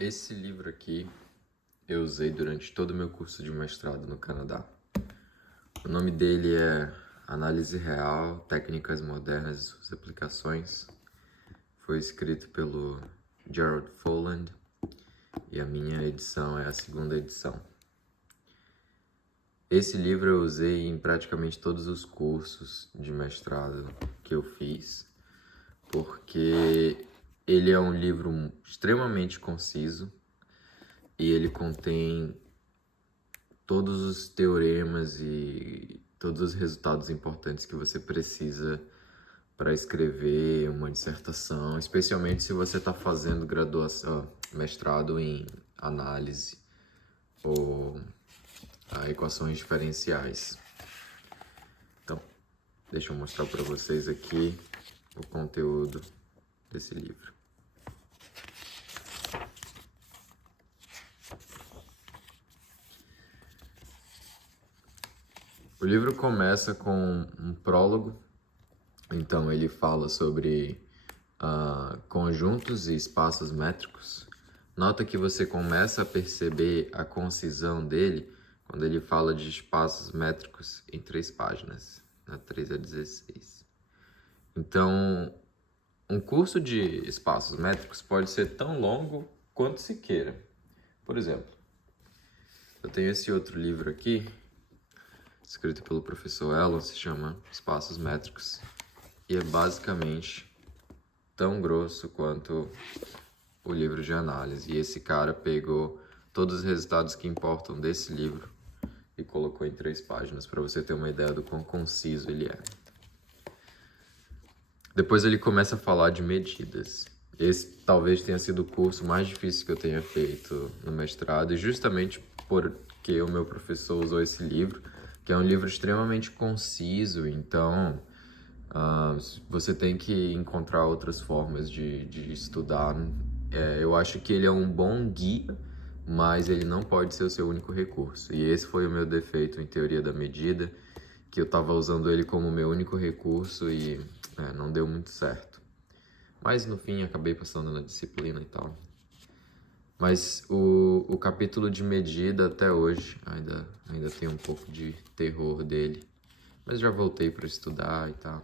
Esse livro aqui eu usei durante todo o meu curso de mestrado no Canadá. O nome dele é Análise Real, Técnicas Modernas e Suas Aplicações. Foi escrito pelo Gerald Folland e a minha edição é a segunda edição. Esse livro eu usei em praticamente todos os cursos de mestrado que eu fiz, porque ele é um livro extremamente conciso e ele contém todos os teoremas e todos os resultados importantes que você precisa para escrever uma dissertação, especialmente se você está fazendo mestrado em análise ou equações diferenciais. Então, deixa eu mostrar para vocês aqui o conteúdo desse livro. O livro começa com um prólogo, então ele fala sobre conjuntos e espaços métricos. Nota que você começa a perceber a concisão dele quando ele fala de espaços métricos em 3 páginas, na 3 a 16. Então, um curso de espaços métricos pode ser tão longo quanto se queira. Por exemplo, eu tenho esse outro livro aqui, escrito pelo professor Elon, se chama Espaços Métricos, e é basicamente tão grosso quanto o livro de análise. E esse cara pegou todos os resultados que importam desse livro e colocou em 3 páginas, para você ter uma ideia do quão conciso ele é. Depois ele começa a falar de medidas. Esse talvez tenha sido o curso mais difícil que eu tenha feito no mestrado, e justamente porque o meu professor usou esse livro, que é um livro extremamente conciso, então você tem que encontrar outras formas de estudar. Eu acho que ele é um bom guia, mas ele não pode ser o seu único recurso. E esse foi o meu defeito em teoria da medida, que eu estava usando ele como meu único recurso e não deu muito certo. Mas no fim acabei passando na disciplina e tal. Mas o capítulo de medida até hoje ainda tem um pouco de terror dele. Mas já voltei para estudar e tal.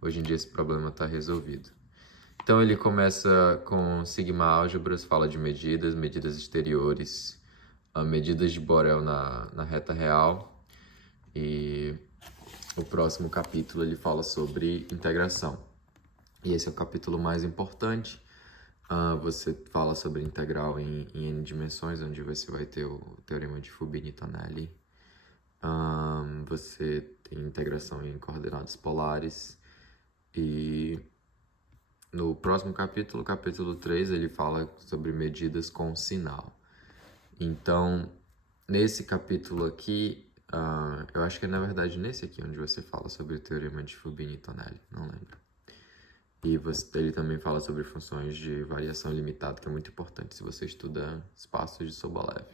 Hoje em dia esse problema está resolvido. Então ele começa com sigma álgebras, fala de medidas, medidas exteriores, medidas de Borel na reta real. E o próximo capítulo ele fala sobre integração. E esse é o capítulo mais importante. Você fala sobre integral em n dimensões, onde você vai ter o teorema de Fubini-Tonelli. Você tem integração em coordenadas polares. E no próximo capítulo, capítulo 3, ele fala sobre medidas com sinal. Então, nesse capítulo aqui, eu acho que é na verdade nesse aqui onde você fala sobre o teorema de Fubini-Tonelli, não lembro. E ele também fala sobre funções de variação limitada, que é muito importante se você estuda espaços de Sobolev.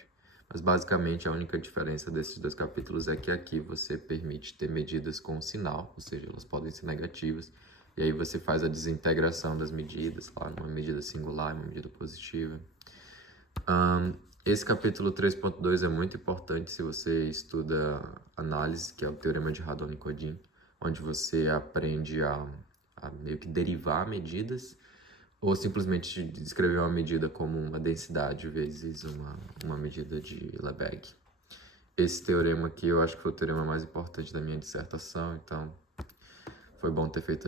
Mas basicamente a única diferença desses 2 capítulos é que aqui você permite ter medidas com sinal, ou seja, elas podem ser negativas, e aí você faz a desintegração das medidas, lá uma medida singular, uma medida positiva. Esse capítulo 3.2 é muito importante se você estuda análise, que é o teorema de Radon-Nikodym, onde você aprende a meio que derivar medidas, ou simplesmente descrever uma medida como uma densidade vezes uma medida de Lebesgue. Esse teorema aqui eu acho que foi o teorema mais importante da minha dissertação, então foi bom ter feito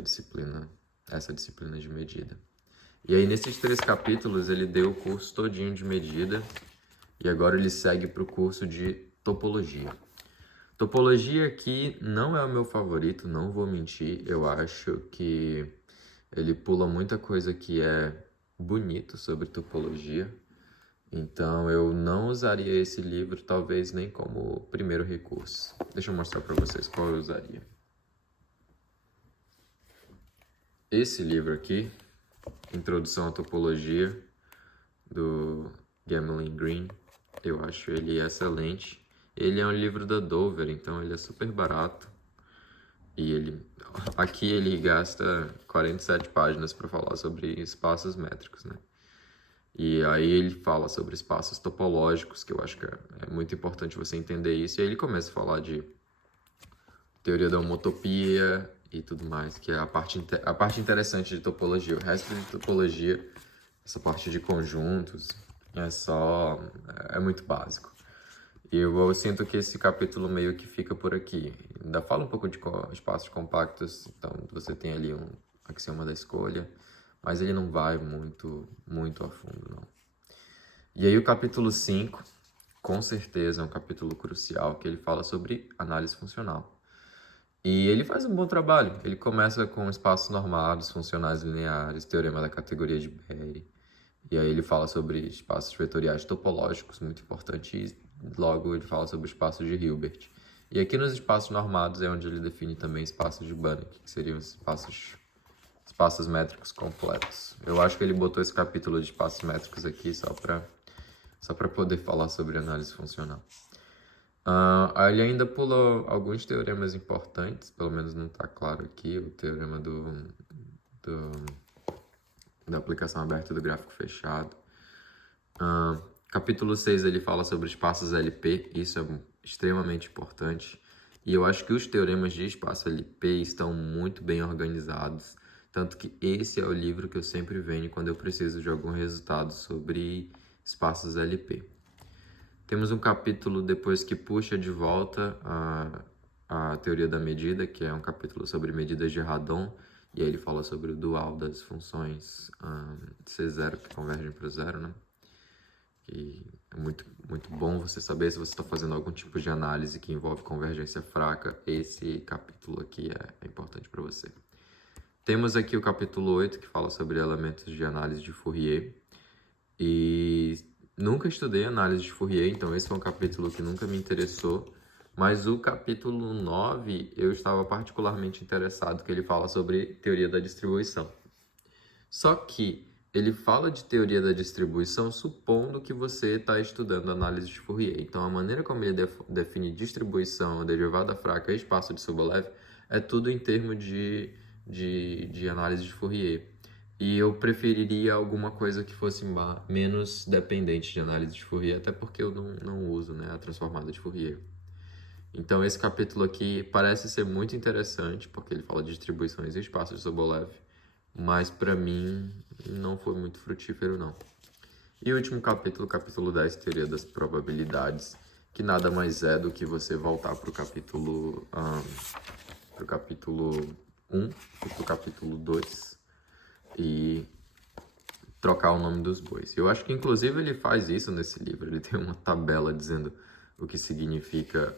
essa disciplina de medida. E aí nesses 3 capítulos ele deu o curso todinho de medida, e agora ele segue para o curso de topologia. Topologia aqui não é o meu favorito, não vou mentir. Eu acho que ele pula muita coisa que é bonito sobre topologia. Então eu não usaria esse livro, talvez nem como primeiro recurso. Deixa eu mostrar para vocês qual eu usaria. Esse livro aqui, Introdução à Topologia, do Gamelin Green, eu acho ele excelente. Ele é um livro da Dover, então ele é super barato. E aqui ele gasta 47 páginas para falar sobre espaços métricos, né? E aí ele fala sobre espaços topológicos, que eu acho que é muito importante você entender isso. E aí ele começa a falar de teoria da homotopia e tudo mais, que é a parte interessante de topologia. O resto de topologia, essa parte de conjuntos, é muito básico. E eu sinto que esse capítulo meio que fica por aqui. Ainda fala um pouco de espaços compactos, então você tem ali um axioma da escolha, mas ele não vai muito a fundo, não. E aí o capítulo 5, com certeza é um capítulo crucial, que ele fala sobre análise funcional. E ele faz um bom trabalho. Ele começa com espaços normados, funcionais lineares, teorema da categoria de Berry. E aí ele fala sobre espaços vetoriais topológicos, muito importante, e logo ele fala sobre espaços de Hilbert. E aqui nos espaços normados é onde ele define também espaços de Banach, que seriam os espaços métricos completos. Eu acho que ele botou esse capítulo de espaços métricos aqui só para poder falar sobre análise funcional. Aí ele ainda pulou alguns teoremas importantes, pelo menos não está claro aqui, o teorema da aplicação aberta do gráfico fechado. Capítulo 6 ele fala sobre espaços LP, isso é extremamente importante. E eu acho que os teoremas de espaço LP estão muito bem organizados, tanto que esse é o livro que eu sempre venho quando eu preciso de algum resultado sobre espaços LP. Temos um capítulo depois que puxa de volta a teoria da medida, que é um capítulo sobre medidas de Radon, e aí ele fala sobre o dual das funções C0 que convergem para o zero, né? E é muito bom você saber se você está fazendo algum tipo de análise que envolve convergência fraca, esse capítulo aqui é importante para você. Temos aqui o capítulo 8, que fala sobre elementos de análise de Fourier, e nunca estudei análise de Fourier, então esse foi um capítulo que nunca me interessou, mas o capítulo 9 eu estava particularmente interessado, que ele fala sobre teoria da distribuição. Só que ele fala de teoria da distribuição supondo que você está estudando análise de Fourier. Então, a maneira como ele define distribuição, derivada fraca e espaço de Sobolev é tudo em termos de análise de Fourier. E eu preferiria alguma coisa que fosse menos dependente de análise de Fourier, até porque eu não uso, né, a transformada de Fourier. Então, esse capítulo aqui parece ser muito interessante, porque ele fala de distribuições e espaços de Sobolev, mas para mim não foi muito frutífero, não. E o último capítulo, capítulo 10, teoria das probabilidades, que nada mais é do que você voltar para o capítulo 1 e para o capítulo 2 e trocar o nome dos bois. Eu acho que, inclusive, ele faz isso nesse livro. Ele tem uma tabela dizendo o que significa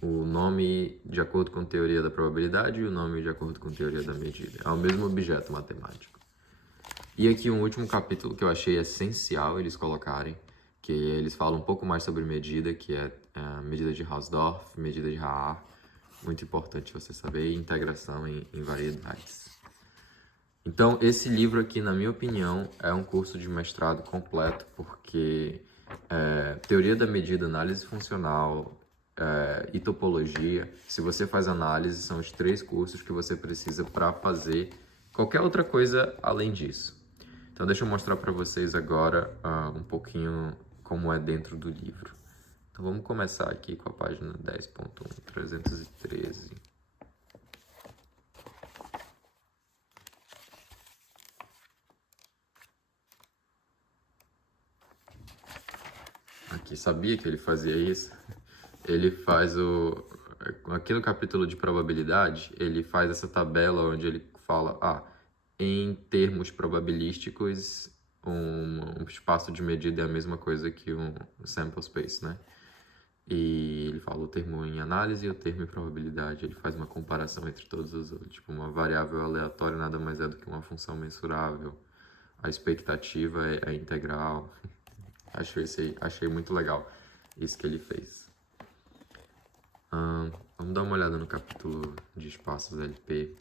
o nome de acordo com a teoria da probabilidade e o nome de acordo com a teoria da medida. É o mesmo objeto matemático. E aqui um último capítulo que eu achei essencial eles colocarem, que eles falam um pouco mais sobre medida, que é a medida de Hausdorff, medida de Haar. Muito importante você saber, e integração em variedades. Então, esse livro aqui, na minha opinião, é um curso de mestrado completo, porque teoria da medida, análise funcional e topologia, se você faz análise, são os 3 cursos que você precisa para fazer qualquer outra coisa além disso. Então, deixa eu mostrar para vocês agora um pouquinho como é dentro do livro. Então, vamos começar aqui com a página 10.1, 313. Aqui, sabia que ele fazia isso? Ele faz aqui no capítulo de probabilidade, ele faz essa tabela onde ele fala, em termos probabilísticos, um espaço de medida é a mesma coisa que um sample space, né? E ele fala o termo em análise e o termo em probabilidade. Ele faz uma comparação entre todos os outros. Tipo, uma variável aleatória nada mais é do que uma função mensurável. A expectativa é integral. Achei muito legal isso que ele fez. Vamos dar uma olhada no capítulo de espaços LP.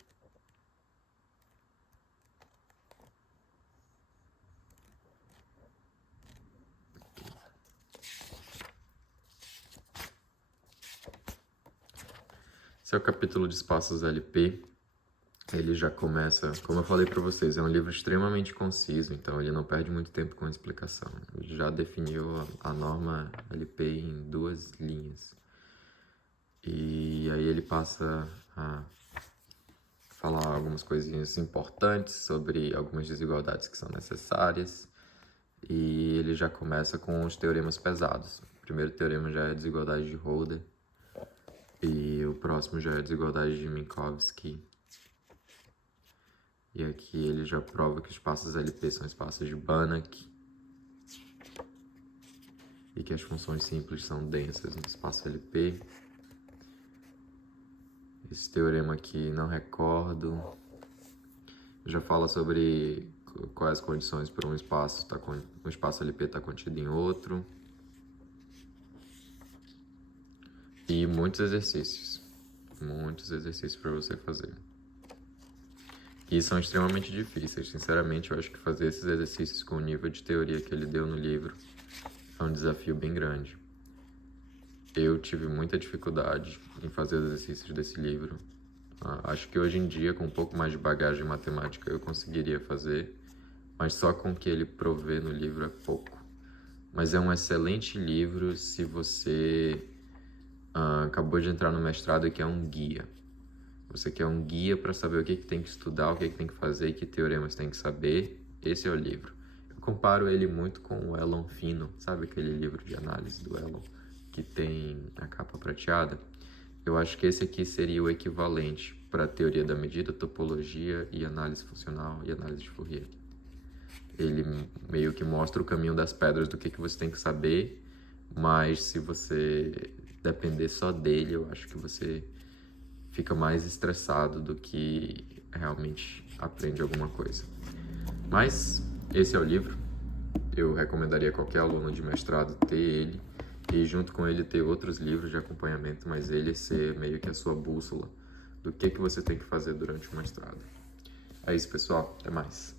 Esse é o capítulo de espaços LP. ele já começa, como eu falei para vocês, é um livro extremamente conciso, então ele não perde muito tempo com a explicação. Ele já definiu a norma LP em 2 linhas. E aí ele passa a falar algumas coisinhas importantes sobre algumas desigualdades que são necessárias. E ele já começa com os teoremas pesados. O primeiro teorema já é a desigualdade de Holder. E o próximo já é a desigualdade de Minkowski. E aqui ele já prova que os espaços LP são espaços de Banach. E que as funções simples são densas no espaço LP. Esse teorema aqui não recordo. Já fala sobre quais as condições para um espaço LP estar contido em outro. E muitos exercícios para você fazer. E são extremamente difíceis. Sinceramente, eu acho que fazer esses exercícios com o nível de teoria que ele deu no livro é um desafio bem grande. Eu tive muita dificuldade em fazer os exercícios desse livro. Acho que hoje em dia, com um pouco mais de bagagem matemática, eu conseguiria fazer, mas só com o que ele provê no livro é pouco. Mas é um excelente livro se você acabou de entrar no mestrado e quer um guia. Você quer um guia para saber o que tem que estudar, o que tem que fazer e que teoremas tem que saber. Esse é o livro. Eu comparo ele muito com o Elon Fino, sabe aquele livro de análise do Elon que tem a capa prateada? Eu acho que esse aqui seria o equivalente para a teoria da medida, topologia e análise funcional e análise de Fourier. Ele meio que mostra o caminho das pedras do que você tem que saber, mas se você depender só dele, eu acho que você fica mais estressado do que realmente aprende alguma coisa. Mas esse é o livro. Eu recomendaria a qualquer aluno de mestrado ter ele e junto com ele ter outros livros de acompanhamento, mas ele ser meio que a sua bússola do que você tem que fazer durante o mestrado. É isso, pessoal. Até mais.